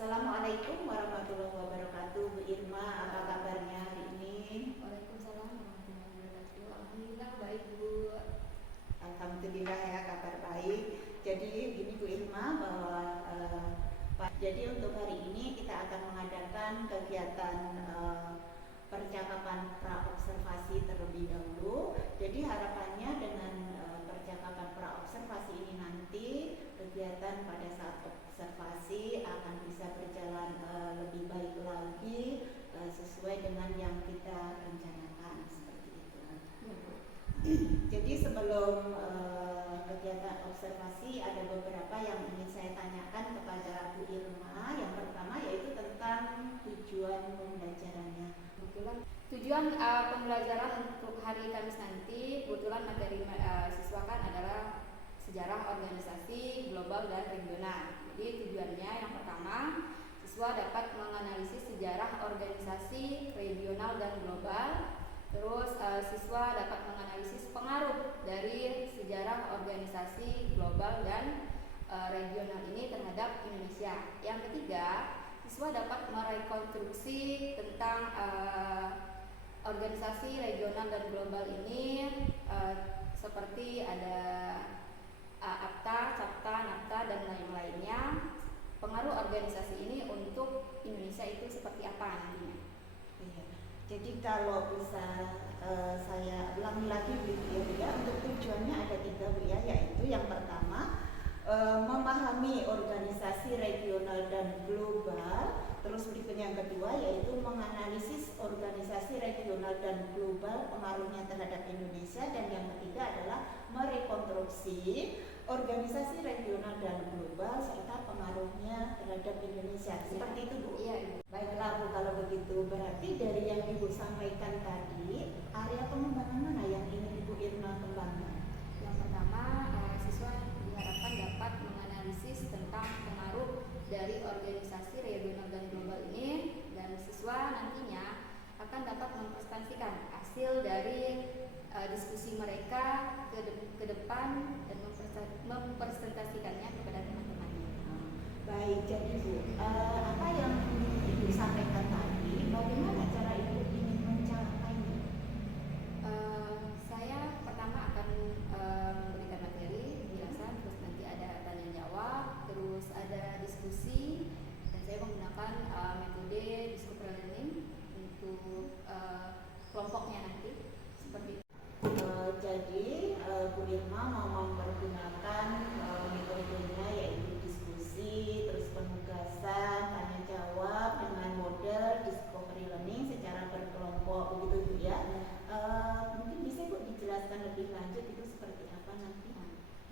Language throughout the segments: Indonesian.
Assalamualaikum warahmatullahi wabarakatuh. Bu Irma, apa kabarnya hari ini? Waalaikumsalam warahmatullahi wabarakatuh. Alhamdulillah baik Bu. Alhamdulillah ya, kabar baik. Jadi gini Bu Irma, bahwa jadi untuk hari ini kita akan mengadakan kegiatan percakapan praobservasi terlebih dahulu. Jadi harapannya dengan percakapan praobservasi ini nanti kegiatan pada saat observasi akan bisa berjalan lebih baik lagi sesuai dengan yang kita rencanakan, seperti itu. Jadi sebelum kegiatan observasi ada beberapa yang ingin saya tanyakan kepada Bu Irma. Yang pertama yaitu tentang tujuan pembelajarannya. Tujuan pembelajaran untuk hari Kamis nanti, kebetulan materi siswa kan adalah sejarah organisasi global dan regional. Jadi tujuannya yang pertama, siswa dapat menganalisis sejarah organisasi regional dan global. Terus siswa dapat menganalisis pengaruh dari sejarah organisasi global dan regional ini terhadap Indonesia. Yang ketiga, siswa dapat merekonstruksi tentang organisasi regional dan global ini seperti ada APTA, CAPTA, NAPTA dan lain-lainnya. Pengaruh organisasi ini untuk Indonesia itu seperti apa nantinya? Iya. Jadi kalau bisa saya ulangi lagi gitu ya, untuk tujuannya ada 3 Bu ya, yaitu yang pertama memahami organisasi regional dan global. Terus berikutnya yang kedua yaitu menganalisis organisasi regional dan global pengaruhnya terhadap Indonesia, dan yang ketiga adalah merekonstruksi organisasi regional dan global serta pengaruhnya terhadap Indonesia. Seperti itu Bu? Iya Ibu. Baiklah Bu, kalau begitu berarti dari yang Ibu sampaikan tadi, area pengembangan mana yang ingin Ibu Irma kembangkan? Yang pertama, siswa diharapkan dapat menganalisis tentang pengaruh dari organisasi regional dan global ini, dan siswa nantinya akan dapat mempresentasikan hasil dari diskusi mereka ke depan dan mempresentasikannya kepada teman-temannya. Baik, jadi Bu, apa yang Ibu sampaikan tadi, bagaimana cara Ibu ingin mencapainya? Saya pertama akan memberikan materi, penjelasan, terus nanti ada tanya jawab, terus ada diskusi, dan saya menggunakan metode discovery learning untuk kelompoknya nanti seperti itu. Jadi Bu Irma mau mempergunakan metodenya yaitu diskusi, terus penugasan, tanya jawab dengan model discovery learning secara berkelompok, begitu Bu ya. Mungkin bisa Bu dijelaskan lebih lanjut itu seperti apa nanti?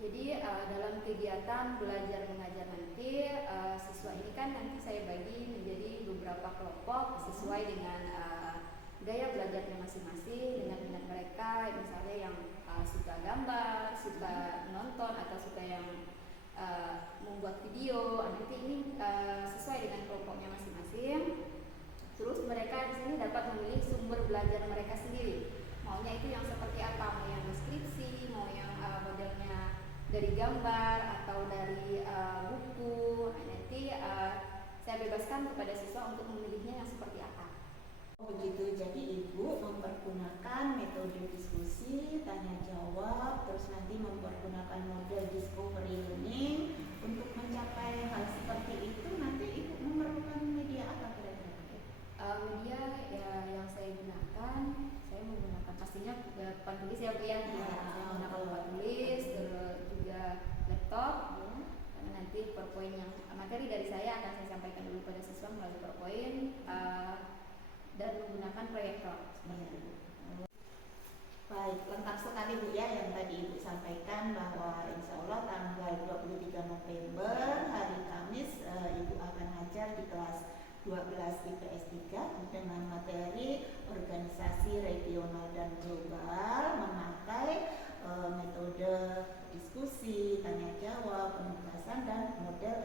Jadi dalam kegiatan belajar mengajar nanti, siswa ini kan nanti saya bagi menjadi beberapa kelompok sesuai dengan gaya belajarnya masing-masing, dengan minat mereka, misalnya yang suka gambar, suka nonton, atau suka yang membuat video. Nanti ini sesuai dengan kelompoknya masing-masing. Terus mereka di sini dapat memilih sumber belajar mereka sendiri. Maunya itu yang seperti apa? Mau yang deskripsi, mau yang modelnya dari gambar atau dari buku. Nanti saya bebaskan kepada siswa untuk memilihnya yang seperti apa. Begitu, jadi Ibu mempergunakan metode diskusi, tanya jawab, terus nanti mempergunakan model discovery learning. Untuk mencapai hal seperti itu nanti Ibu memerlukan media apa kira-kira? Media ya, yang saya gunakan, saya menggunakan pastinya papan tulis ya Bu ya. Saya menggunakan papan tulis, terus juga laptop. Karena nanti PowerPoint yang materi dari saya akan saya sampaikan dulu pada siswa melalui PowerPoint. Dan menggunakan proyektor. Baik, lengkap sekali Bu ya yang tadi Ibu sampaikan, bahwa insya Allah tanggal 23 November hari Kamis Ibu akan ngajar di kelas 12 IPS 3 dengan materi organisasi regional dan global, memakai metode diskusi, tanya jawab, penugasan, dan model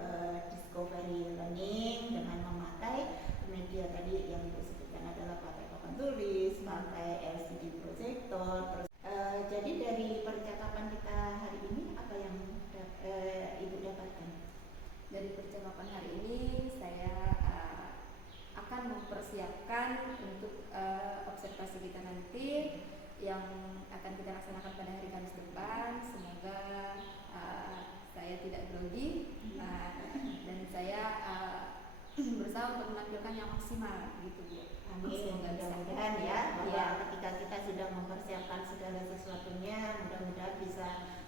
discovery learning dengan memakai media tadi yang Ibu sebutkan adalah pakai papan tulis, pakai LCD projector. Terus jadi dari percakapan kita hari ini apa yang Ibu dapatkan? Dari percakapan hari ini saya tidak grogi, dan saya berusaha untuk menampilkan yang maksimal gitu Bu. Amin. Mudah-mudahan ya, bahwa ketika kita sudah mempersiapkan segala sesuatunya, mudah-mudahan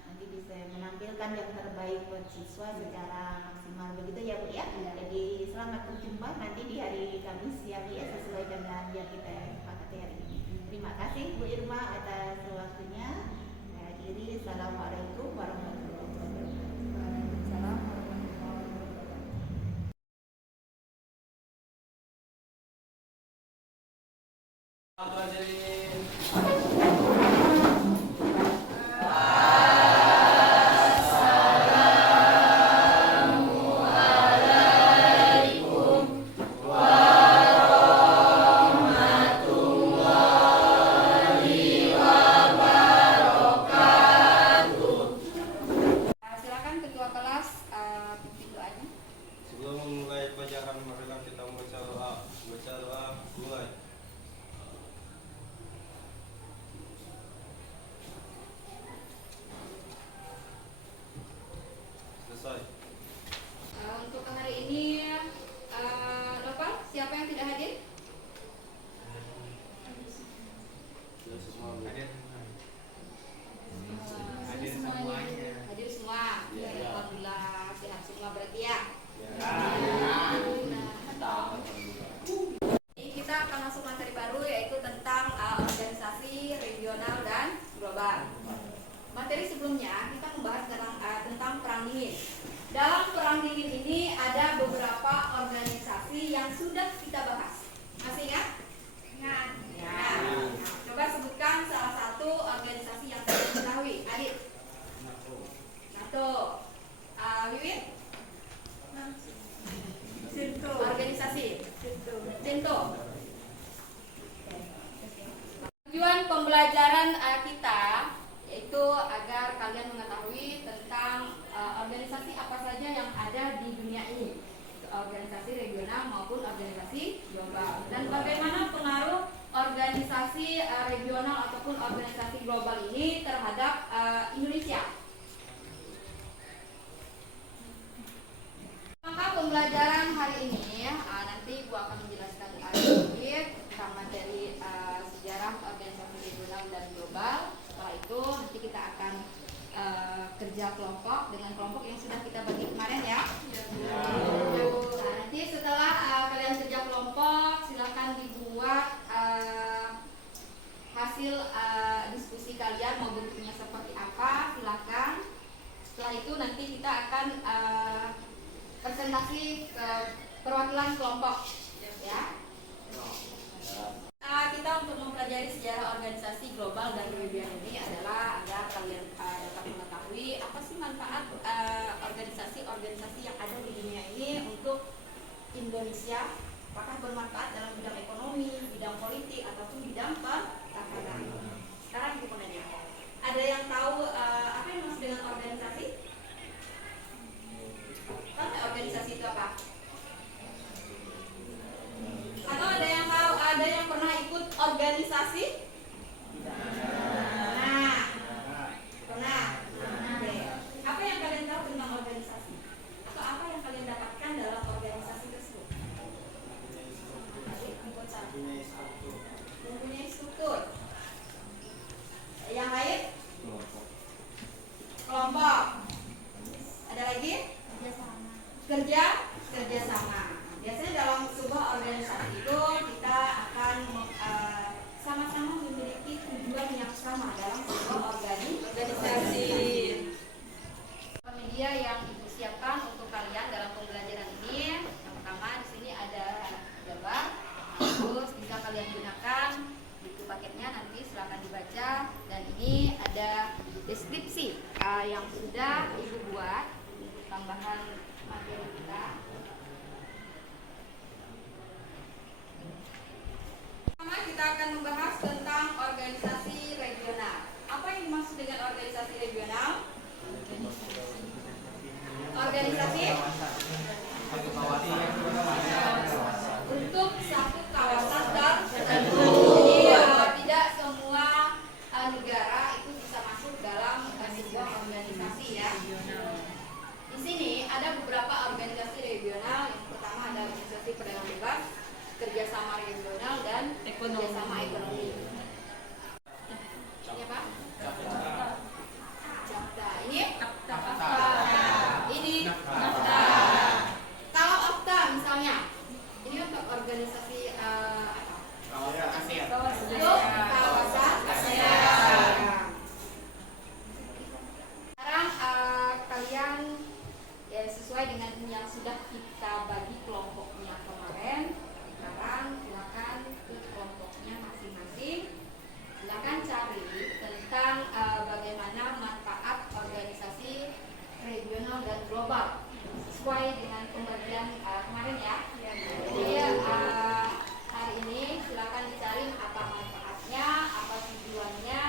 nanti bisa menampilkan yang terbaik buat siswa secara maksimal, begitu ya Bu ya. Jadi selamat berjumpa nanti di hari Kamis ya Bu ya, sesuai dengan yang kita sepakati hari ini. Terima kasih Bu Irma atas waktunya. Saya akhiri. Assalamualaikum warahmatullahi wabarakatuh. Waalaikumsalam warahmatullahi wabarakatuh. Silakan ketua kelas pimpin doanya. Sebelum memulai pelajaran, marilah kita membaca doa. Baca doa, mulai. Selesai. Untuk hari ini, Nopal, siapa yang tidak hadir? Sudah semua hadir. Hadir semuanya. Hadir semua. Iya. Alhamdulillah sehat semua berarti ya. Ini kita akan masuk materi baru, yaitu tentang organisasi regional dan global. Materi sebelumnya kita membahas tentang perang dingin. Dalam perang dingin ini ada beberapa organisasi yang sudah kita bahas. Masih ingat? Ingat. Ya. Coba sebutkan salah satu organisasi yang sudah diketahui. Adit. NATO. Wiwit. Organisasi. Cento. Tujuan pembelajaran kita yaitu agar kalian mengetahui tentang organisasi apa saja yang ada di dunia ini, organisasi regional maupun organisasi global, dan bagaimana pengaruh organisasi regional ataupun organisasi global ini terhadap Indonesia. Maka pembelajaran hari ini nanti Bu akan menjelaskan sedikit tentang materi sejarah organisasi regional dan global. Setelah itu nanti kita akan kerja kelompok dengan kelompok yang sudah kita bagi kemarin ya. Nah, nanti setelah kalian kerja kelompok, silakan dibuat hasil diskusi kalian, mau bentuknya seperti apa, silakan. Setelah itu nanti kita akan presentasi perwakilan kelompok ya. Kita untuk mempelajari sejarah organisasi global dan regional ini adalah agar kalian dapat mengetahui apa sih manfaat organisasi-organisasi yang ada di dunia ini untuk Indonesia, apakah bermanfaat dalam bidang ekonomi, bidang politik ataupun bidang pertahanan. Sekarang kita nanya, ada yang tahu apa yang dimaksud dengan organisasi? Tahu nggak organisasi itu apa? Atau ada yang tahu, ada yang pernah ikut organisasi? Nah, pernah. Oke. Apa yang kalian tahu tentang organisasi? Atau apa yang kalian dapatkan dalam organisasi tersebut? Mempunyai struktur. Yang lain? Kelompok. Ada lagi? Kerjasama. Biasanya dalam sebuah organisasi itu kita akan sama-sama memiliki tujuan yang sama dalam sebuah organisasi. Media yang Ibu siapkan untuk kalian dalam pembelajaran ini, yang pertama di sini ada gambar, terus bisa kalian gunakan buku paketnya, nanti silakan dibaca, dan ini ada deskripsi yang sudah Ibu buat untuk tambahan materi kita. Pertama kita akan membahas tentang organisasi regional. Apa yang dimaksud dengan organisasi regional? Organisasi untuk satu kawasan tertentu. Jadi tidak semua negara itu bisa masuk dalam sebuah organisasi ya. Di sini ada beberapa organisasi regional. Yang pertama ada organisasi perdagangan bebas, kerjasama regional, dan kerjasama ekonomi. Ini apa? CAFTA. Ini? CAFTA. Ini? NAFTA. Kalau OFTA misalnya, ini untuk organisasi Kawasan Asia. untuk kawasan Asia. Sekarang kalian ya sesuai dengan yang sudah kita bagi kelompoknya kemarin. Sekarang silakan ke kelompoknya masing-masing. Silakan cari tentang bagaimana manfaat organisasi regional dan global sesuai dengan pembagian kemarin ya. Jadi hari ini silakan dicari apa manfaatnya, apa tujuannya,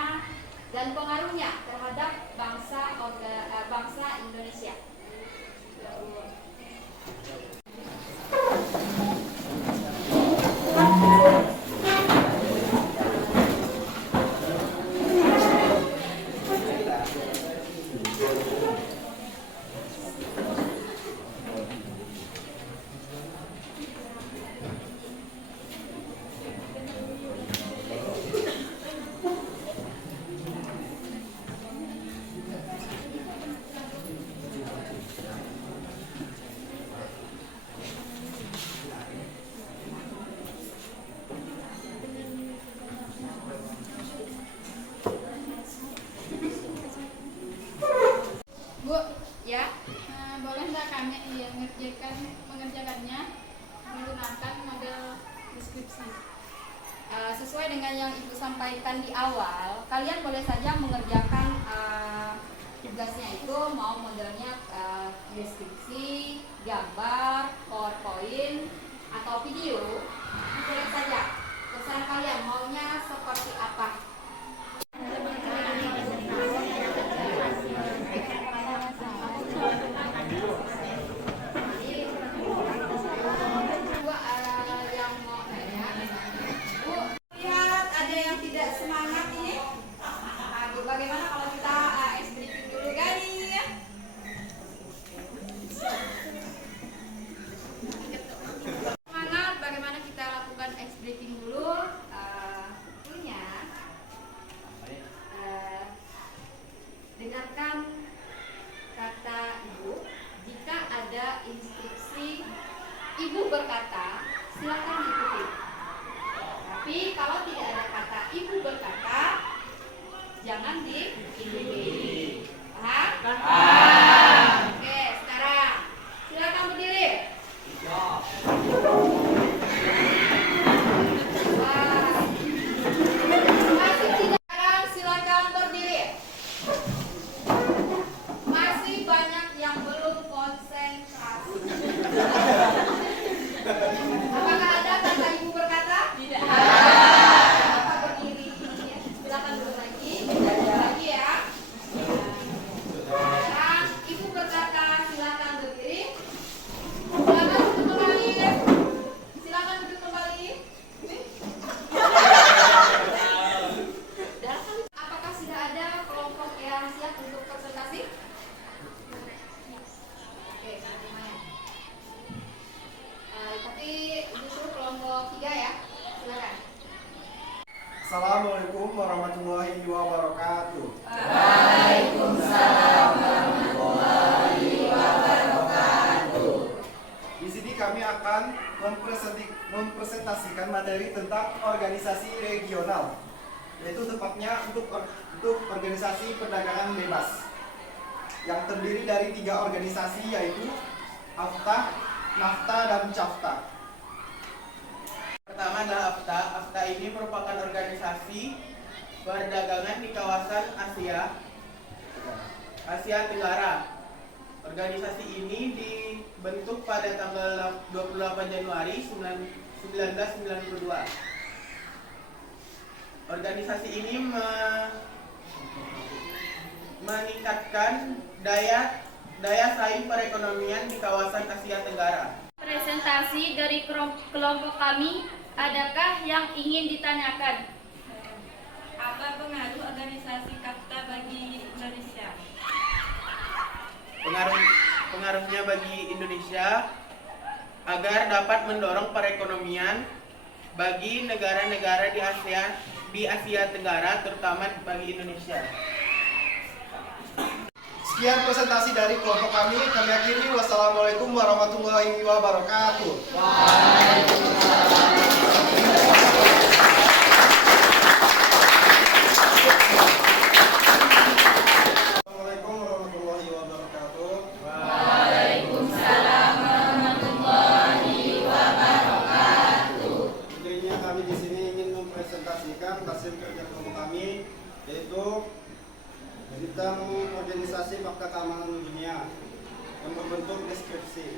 dan pengaruhnya terhadap bangsa Indonesia. Bu, ya. Boleh nggak kami yang mengerjakannya menggunakan model deskripsi? Sesuai dengan yang Ibu sampaikan di awal, kalian boleh saja mengerjakan tugasnya itu mau modelnya deskripsi, gambar, PowerPoint, atau video, boleh saja. Terserah kalian maunya seperti apa. Yang mau nanya, Bu, lihat ada yang tidak semangat ini. Bagaimana kalau kita ice breaking dulu kali ya? Semangat, bagaimana kita lakukan ice breaking dulu? Punya. Dengarkan kata Ibu. Jika ada instruksi Ibu berkata, silakan ikuti. Tapi kalau tidak ada kata Ibu berkata, jangan diikuti. Paham? Paham. Oke, sekarang silakan berdiri. Wah. Masih tidak. Sekarang silakan berdiri. Masih banyak yang belum konsentrasi. Apakah ada kata Ibu berkata? Tidak. Maka berdiri. Silakan dulu lagi. Lagi ya. Sekarang Ibu berkata, silakan berdiri. Silakan duduk kembali. Silakan duduk kembali. Apakah sudah ada kelompok yang siap untuk presentasi? Oke, lumayan. Tapi justru kelompok 3 ya. Silakan. Assalamualaikum warahmatullahi wabarakatuh. Di sini kami akan mempresentasikan materi tentang organisasi regional, yaitu tepatnya untuk organisasi perdagangan bebas yang terdiri dari 3 organisasi, yaitu AFTA, NAFTA, dan CAFTA. Pertama adalah AFTA. AFTA ini merupakan organisasi perdagangan di kawasan Asia Tenggara. Organisasi ini dibentuk pada tanggal 28 Januari 1992. Organisasi ini meningkatkan daya saing perekonomian di kawasan Asia Tenggara. Presentasi dari kelompok kami, adakah yang ingin ditanyakan? Apa pengaruh organisasi CAFTA bagi Indonesia? pengaruhnya bagi Indonesia agar dapat mendorong perekonomian bagi negara-negara di Asia Tenggara, terutama bagi Indonesia. Sekian presentasi dari kelompok kami akhiri. Wassalamualaikum warahmatullahi wabarakatuh. Assalamualaikum warahmatullahi wabarakatuh. Intinya kami di sini ingin mempresentasikan hasil kerja kelompok kami, yaitu tentang organisasi fakta keamanan dunia yang berbentuk deskripsi.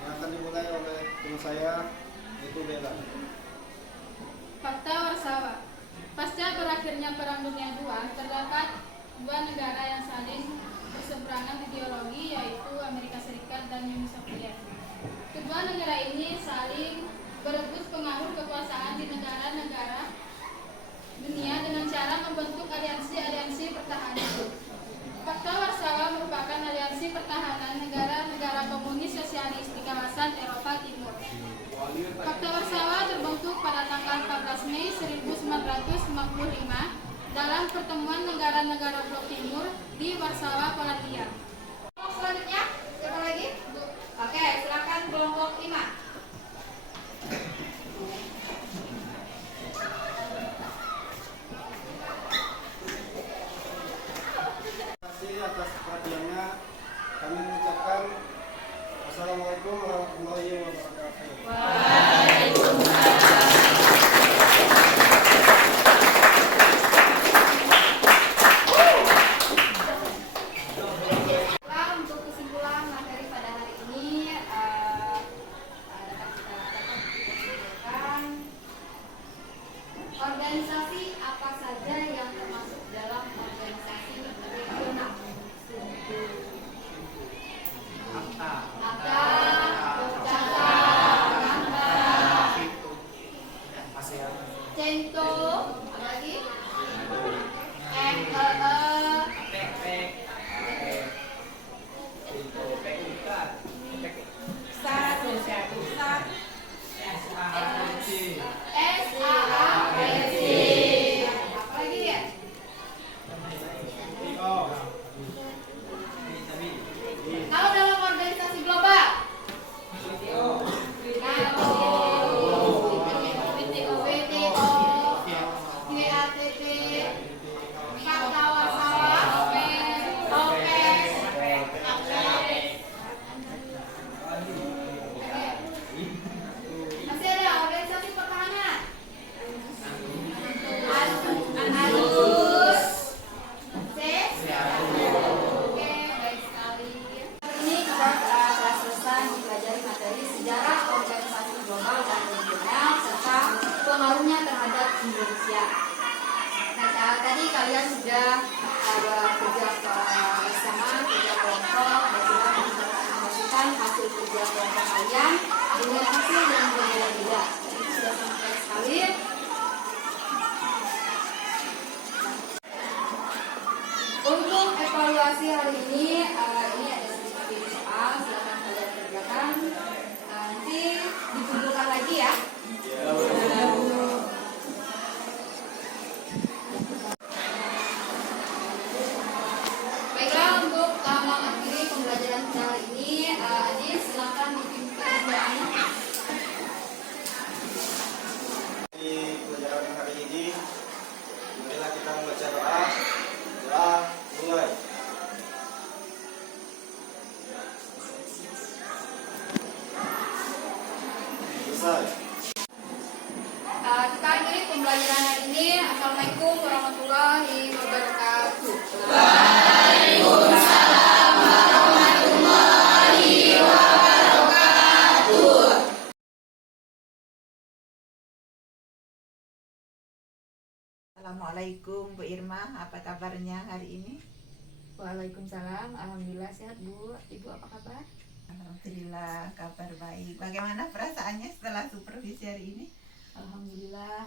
Yang akan dimulai oleh tim saya, yaitu Bella. Fakta Warsawa. Pasca berakhirnya Perang Dunia II, terdapat dua negara yang saling berseberangan ideologi, yaitu Amerika Serikat dan Uni Soviet. Kedua negara ini saling berebut pengaruh kekuasaan di negara-negara dunia dengan cara membentuk aliansi-aliansi pertahanan. Fakta Warsawa merupakan aliansi pertahanan negara-negara komunis sosialis di kawasan Eropa Timur. Fakta Warsawa terbentuk pada tanggal 14 Mei 1945 dalam pertemuan negara-negara blok timur di Warsawa, Polandia. Selanjutnya, siapa lagi? Oke, silakan kelompok 5. Terima kasih atas perhatiannya. Kami mengucapkan Assalamualaikum warahmatullahi wabarakatuh. Untuk kesimpulan materi pada hari ini dapat kita simpulkan organisasi apa saja yang termasuk dalam organisasi regional. Maka Cento, apa lagi? Apalagi ya? Kalau dalam organisasi global, WATT, Fakta Warsawa, OPES, masih ada organisasi pertahanan. ANUS, Oke, baik sekali. Ini kita telah selesai mempelajari materi sejarah organisasi global dan regional serta pengaruhnya terhadap Indonesia. Nah, tadi kalian sudah bekerja bersama, kerja kelompok, dan sudah menginformasikan hasil kerja kelompok kalian dengan hasil yang berbeda-beda. Itu sudah sangat baik sekali. Untuk evaluasi hari ini ada sedikit soal, silakan kalian kerjakan. Nanti dikumpulkan lagi ya. Baiklah, untuk mengakhiri pembelajaran kita hari ini, Adi silakan dipimpin kerjaannya. Di pelajaran hari ini, marilah kita membaca doa. Doa mulai. Selesai. Kita akhiri pembelajaran hari ini. Assalamualaikum warahmatullahi wabarakatuh. Assalamualaikum Bu Irma, apa kabarnya hari ini? Waalaikumsalam. Alhamdulillah sehat Bu. Ibu apa kabar? Alhamdulillah kabar baik. Bagaimana perasaannya setelah supervisi hari ini? Alhamdulillah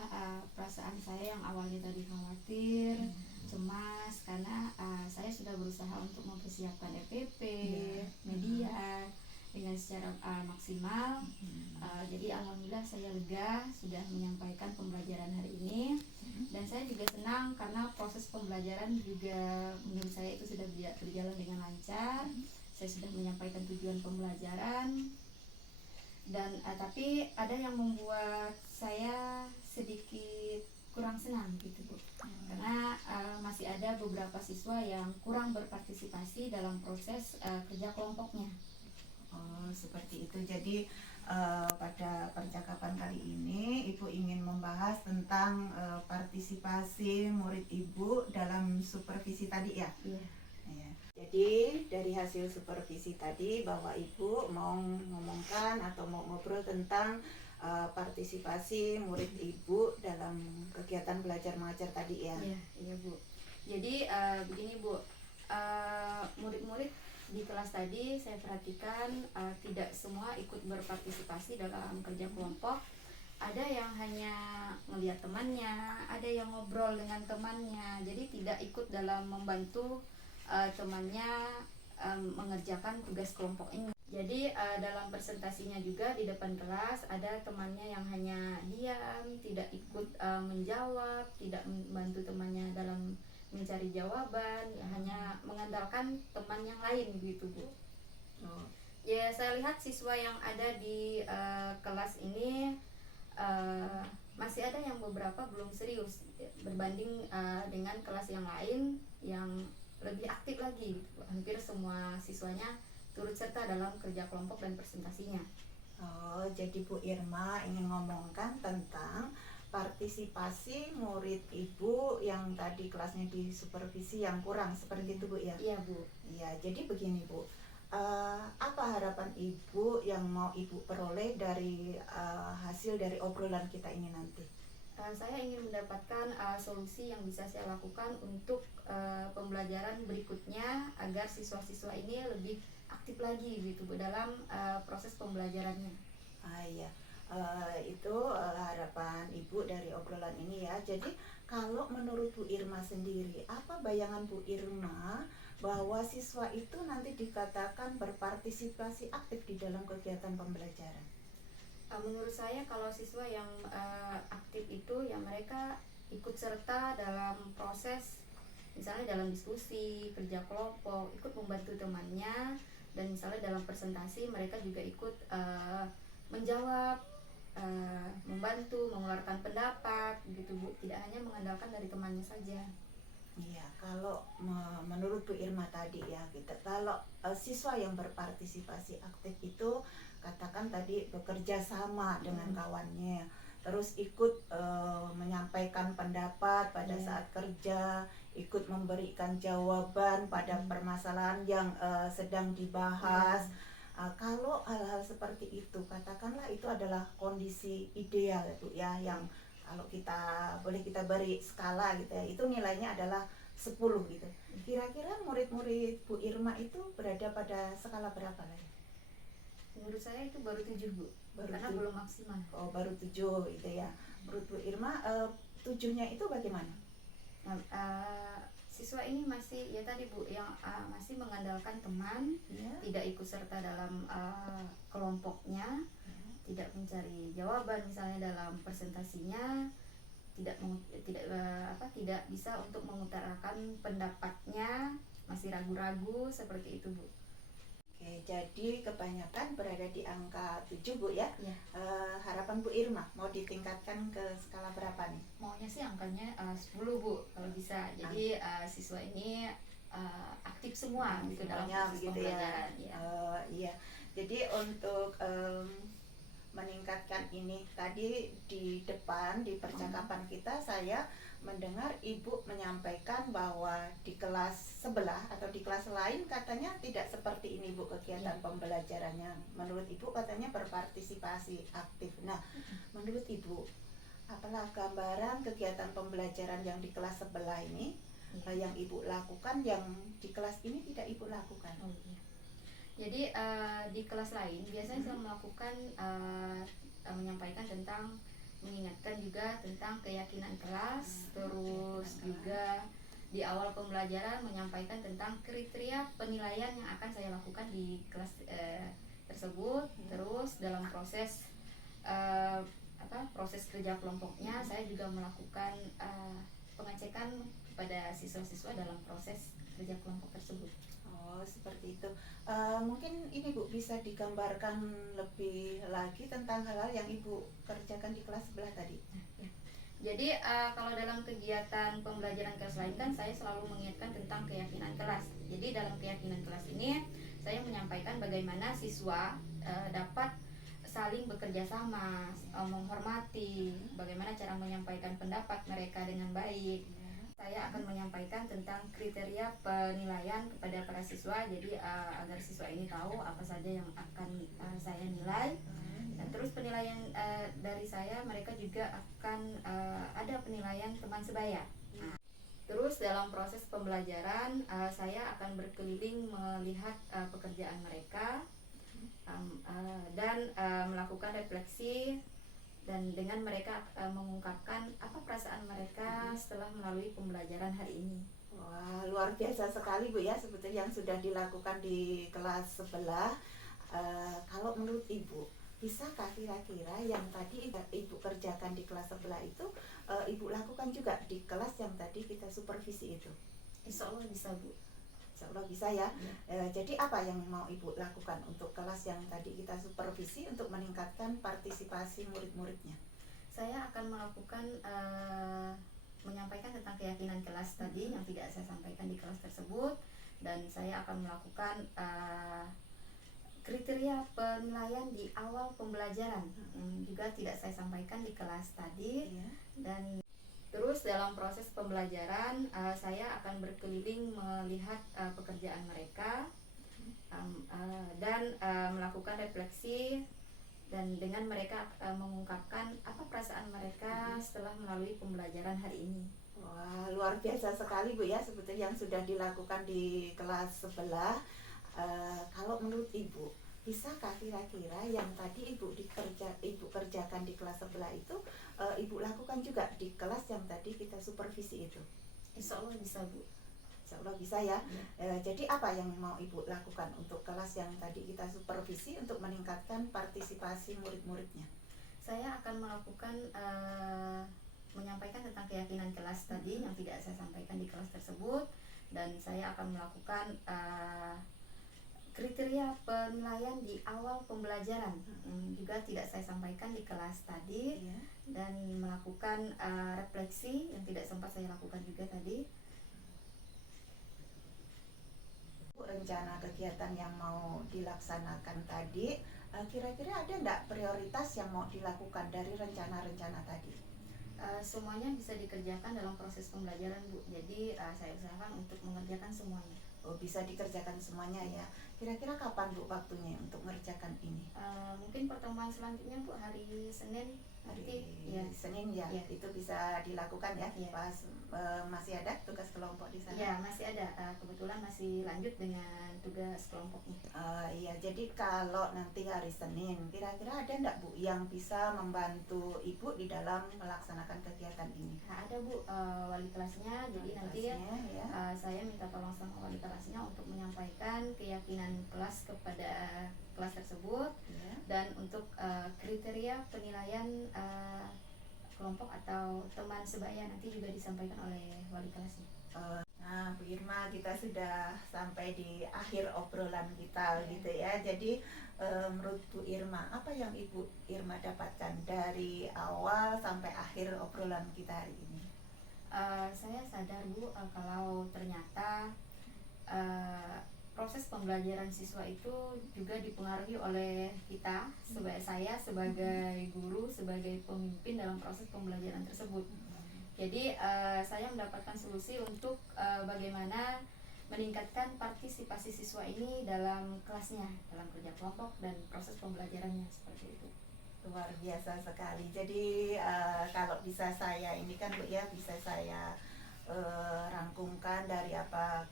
perasaan saya yang awalnya tadi khawatir, cemas karena saya sudah berusaha untuk mempersiapkan RPP, Iya. media dengan secara maksimal. Jadi alhamdulillah saya lega sudah menyampaikan pembelajaran hari ini, dan saya juga senang karena proses pembelajaran juga menurut saya itu sudah berjalan dengan lancar. Saya sudah menyampaikan tujuan pembelajaran, dan tapi ada yang membuat saya sedikit kurang senang gitu Bu, karena masih ada beberapa siswa yang kurang berpartisipasi dalam proses kerja kelompoknya. Oh, seperti itu. Jadi pada percakapan kali ini Ibu ingin membahas tentang partisipasi murid Ibu dalam supervisi tadi ya. Iya. Ya. Jadi dari hasil supervisi tadi bahwa Ibu mau ngomongkan atau mau ngobrol tentang partisipasi murid Ibu dalam kegiatan belajar mengajar tadi ya. Iya, iya Bu. Jadi begini Bu, murid-murid di kelas tadi saya perhatikan tidak semua ikut berpartisipasi dalam kerja kelompok. Ada yang hanya melihat temannya, ada yang ngobrol dengan temannya, jadi tidak ikut dalam membantu temannya mengerjakan tugas kelompok ini. Jadi dalam presentasinya juga di depan kelas ada temannya yang hanya diam, tidak ikut menjawab, tidak membantu temannya dalam mencari jawaban, hanya mengandalkan teman yang lain gitu Bu. Oh. Ya saya lihat siswa yang ada di kelas ini masih ada yang beberapa belum serius berbanding dengan kelas yang lain yang lebih aktif lagi gitu. Hampir semua siswanya turut serta dalam kerja kelompok dan presentasinya. Oh, jadi Bu Irma ingin ngomongkan tentang partisipasi murid Ibu yang tadi kelasnya di supervisi yang kurang seperti itu Bu ya? Iya Bu. Iya, jadi begini Bu, apa harapan Ibu yang mau Ibu peroleh dari hasil dari obrolan kita ini nanti? Saya ingin mendapatkan solusi yang bisa saya lakukan untuk pembelajaran berikutnya agar siswa-siswa ini lebih aktif lagi gitu Bu dalam proses pembelajarannya. Iya, itu harapan Ibu dari obrolan ini ya. Jadi kalau menurut Bu Irma sendiri, apa bayangan Bu Irma bahwa siswa itu nanti dikatakan berpartisipasi aktif di dalam kegiatan pembelajaran? Menurut saya kalau siswa yang aktif itu ya mereka ikut serta dalam proses, misalnya dalam diskusi, kerja kelompok, ikut membantu temannya, dan misalnya dalam presentasi mereka juga ikut menjawab, membantu, mengeluarkan pendapat gitu Bu, tidak hanya mengandalkan dari temannya saja. Iya, kalau menurut Bu Irma tadi ya, kita kalau siswa yang berpartisipasi aktif itu katakan tadi bekerja sama dengan kawannya, terus ikut menyampaikan pendapat pada saat kerja, ikut memberikan jawaban pada permasalahan yang sedang dibahas. Kalau hal-hal seperti itu, katakanlah itu adalah kondisi ideal itu ya, yang kalau boleh kita beri skala gitu ya, itu nilainya adalah 10 gitu. Kira-kira murid-murid Bu Irma itu berada pada skala berapa lagi? Menurut saya itu baru 7 Bu, Baru karena 7. belum maksimal. Oh, baru 7 gitu ya. Menurut Bu Irma, 7-nya itu bagaimana? Nah, siswa ini masih ya tadi Bu yang masih mengandalkan teman, Ya. tidak ikut serta dalam kelompoknya, tidak mencari jawaban misalnya dalam presentasinya, tidak bisa untuk mengutarakan pendapatnya, masih ragu-ragu seperti itu Bu. Oke, jadi kebanyakan berada di angka 7 Bu ya. Ya. Harapan Bu Irma mau ditingkatkan ke skala berapa nih? Maunya sih angkanya 10 Bu kalau bisa. Jadi siswa ini aktif semua gitu dalam Semuanya proses begitu ya. pembelajaran. Ya. Iya. Jadi untuk meningkatkan ini tadi di depan di percakapan kita saya mendengar Ibu menyampaikan bahwa di kelas sebelah atau di kelas lain katanya tidak seperti ini Bu kegiatan pembelajarannya. Menurut Ibu katanya berpartisipasi aktif. Nah, menurut Ibu apalah gambaran kegiatan pembelajaran yang di kelas sebelah ini yang Ibu lakukan yang di kelas ini tidak Ibu lakukan? Oh, iya. Jadi di kelas lain biasanya saya melakukan menyampaikan tentang, mengingatkan juga tentang keyakinan kelas, terus juga di awal pembelajaran menyampaikan tentang kriteria penilaian yang akan saya lakukan di kelas tersebut. Terus dalam proses proses kerja kelompoknya saya juga melakukan pengecekan kepada siswa-siswa dalam proses kerja kelompok tersebut. Oh, seperti itu. Mungkin ini Bu bisa digambarkan lebih lagi tentang hal-hal yang Ibu kerjakan di kelas sebelah tadi. Jadi kalau dalam kegiatan pembelajaran kelas lain kan saya selalu mengingatkan tentang keyakinan kelas. Jadi dalam keyakinan kelas ini saya menyampaikan bagaimana siswa dapat saling bekerja sama, menghormati, bagaimana cara menyampaikan pendapat mereka dengan baik. Saya akan menyampaikan tentang kriteria penilaian kepada para siswa, jadi agar siswa ini tahu apa saja yang akan saya nilai. Dan terus penilaian dari saya, mereka juga akan ada penilaian teman sebaya. Nah, terus dalam proses pembelajaran saya akan berkeliling melihat pekerjaan mereka dan melakukan refleksi, dan dengan mereka mengungkapkan apa perasaan mereka setelah melalui pembelajaran hari ini. Wah, luar biasa sekali Bu ya, seperti yang sudah dilakukan di kelas sebelah. Kalau menurut Ibu, bisakah kira-kira yang tadi Ibu kerjakan di kelas sebelah itu Ibu lakukan juga di kelas yang tadi kita supervisi itu? Insya Allah bisa Bu. Insya Allah bisa ya. Jadi apa yang mau Ibu lakukan untuk kelas yang tadi kita supervisi untuk meningkatkan partisipasi murid-muridnya? Saya akan melakukan menyampaikan tentang keyakinan kelas tadi yang tidak saya sampaikan di kelas tersebut, dan saya akan melakukan kriteria penilaian di awal pembelajaran juga tidak saya sampaikan di kelas tadi. Dan terus dalam proses pembelajaran saya akan berkeliling melihat pekerjaan mereka dan melakukan refleksi, dan dengan mereka mengungkapkan apa perasaan mereka setelah melalui pembelajaran hari ini. Wah, luar biasa sekali Bu ya, seperti yang sudah dilakukan di kelas sebelah. Kalau menurut Ibu, bisakah kira-kira yang tadi Ibu kerjakan di kelas sebelah itu Ibu lakukan juga di kelas yang tadi kita supervisi itu? Insya Allah bisa Bu. Insya Allah bisa ya. Jadi apa yang mau Ibu lakukan untuk kelas yang tadi kita supervisi untuk meningkatkan partisipasi murid-muridnya? Saya akan melakukan menyampaikan tentang keyakinan kelas tadi yang tidak saya sampaikan di kelas tersebut, dan saya akan melakukan kriteria penilaian di awal pembelajaran juga tidak saya sampaikan di kelas tadi, dan melakukan refleksi yang tidak sempat saya lakukan juga tadi. Rencana kegiatan yang mau dilaksanakan tadi, kira-kira ada enggak prioritas yang mau dilakukan dari rencana-rencana tadi? Semuanya bisa dikerjakan dalam proses pembelajaran Bu, jadi saya usahakan untuk mengerjakan semuanya. Oh, bisa dikerjakan semuanya ya. Kira-kira kapan Bu waktunya untuk mengerjakan ini? Mungkin pertemuan selanjutnya Bu hari Senin nanti. Hari Senin ya, itu bisa dilakukan ya. Pas masih ada tugas kelompok di sana? Ya, masih ada. Kebetulan masih lanjut dengan tugas kelompoknya. Iya, jadi kalau nanti hari Senin, kira-kira ada enggak Bu yang bisa membantu Ibu di dalam melaksanakan kegiatan ini? Nah, ada Bu, wali kelasnya. Jadi nanti ya. saya minta tolong sama wali kelasnya untuk menyampaikan keyakinan kelas kepada kelas tersebut, dan untuk kriteria penilaian kelompok atau teman sebaya nanti juga disampaikan oleh wali kelasnya. Nah, Bu Irma, kita sudah sampai di akhir obrolan kita gitu ya. Jadi menurut Bu Irma, apa yang Ibu Irma dapatkan dari awal sampai akhir obrolan kita hari ini? Saya sadar Bu, kalau ternyata proses pembelajaran siswa itu juga dipengaruhi oleh kita, saya sebagai guru, sebagai pemimpin dalam proses pembelajaran tersebut. Jadi saya mendapatkan solusi untuk bagaimana meningkatkan partisipasi siswa ini dalam kelasnya, dalam kerja kelompok dan proses pembelajarannya, seperti itu. Luar biasa sekali. Jadi kalau bisa saya ini kan Bu ya, bisa saya rangkumkan dari apa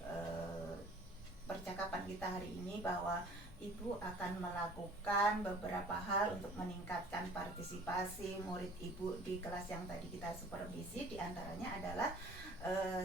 percakapan kita hari ini, bahwa Ibu akan melakukan beberapa hal untuk meningkatkan partisipasi murid Ibu di kelas yang tadi kita supervisi. Di antaranya adalah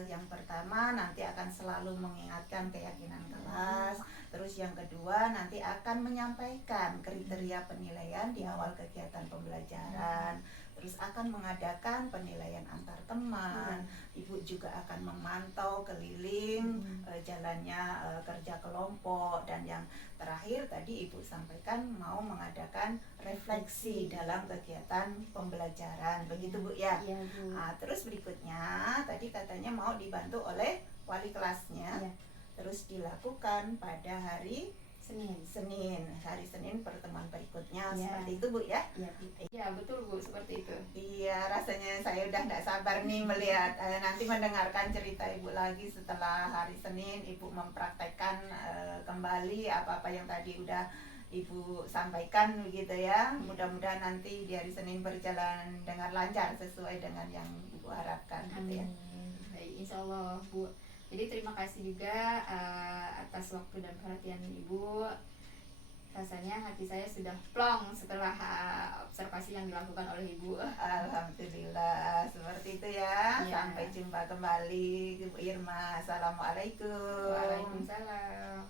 Yang pertama nanti akan selalu mengingatkan keyakinan kelas. Terus yang kedua nanti akan menyampaikan kriteria penilaian di awal kegiatan pembelajaran. Terus akan mengadakan penilaian antar teman. Ibu juga akan memantau keliling jalannya kerja kelompok, dan yang terakhir tadi Ibu sampaikan mau mengadakan refleksi dalam kegiatan pembelajaran. Begitu Bu ya? Iya, Bu. Nah, terus berikutnya tadi katanya mau dibantu oleh wali kelasnya. Iya. Terus dilakukan pada hari Senin. hari Senin pertemuan berikutnya. Iya. Seperti itu Bu ya? Iya, Bu. Iya, betul Bu, seperti itu. Iya, rasanya saya udah nggak sabar nih melihat nanti mendengarkan cerita Ibu lagi setelah hari Senin. Ibu mempraktekkan kembali apa-apa yang tadi udah Ibu sampaikan begitu ya. Mudah-mudahan nanti di hari Senin berjalan dengan lancar sesuai dengan yang Ibu harapkan gitu ya. Amin. Baik, insya Allah Bu. Jadi terima kasih juga atas waktu dan perhatian Ibu. Rasanya hati saya sudah plong setelah observasi yang dilakukan oleh Ibu. Alhamdulillah, seperti itu ya. Ya. Sampai jumpa kembali, Bu Irma. Assalamualaikum. Waalaikumsalam.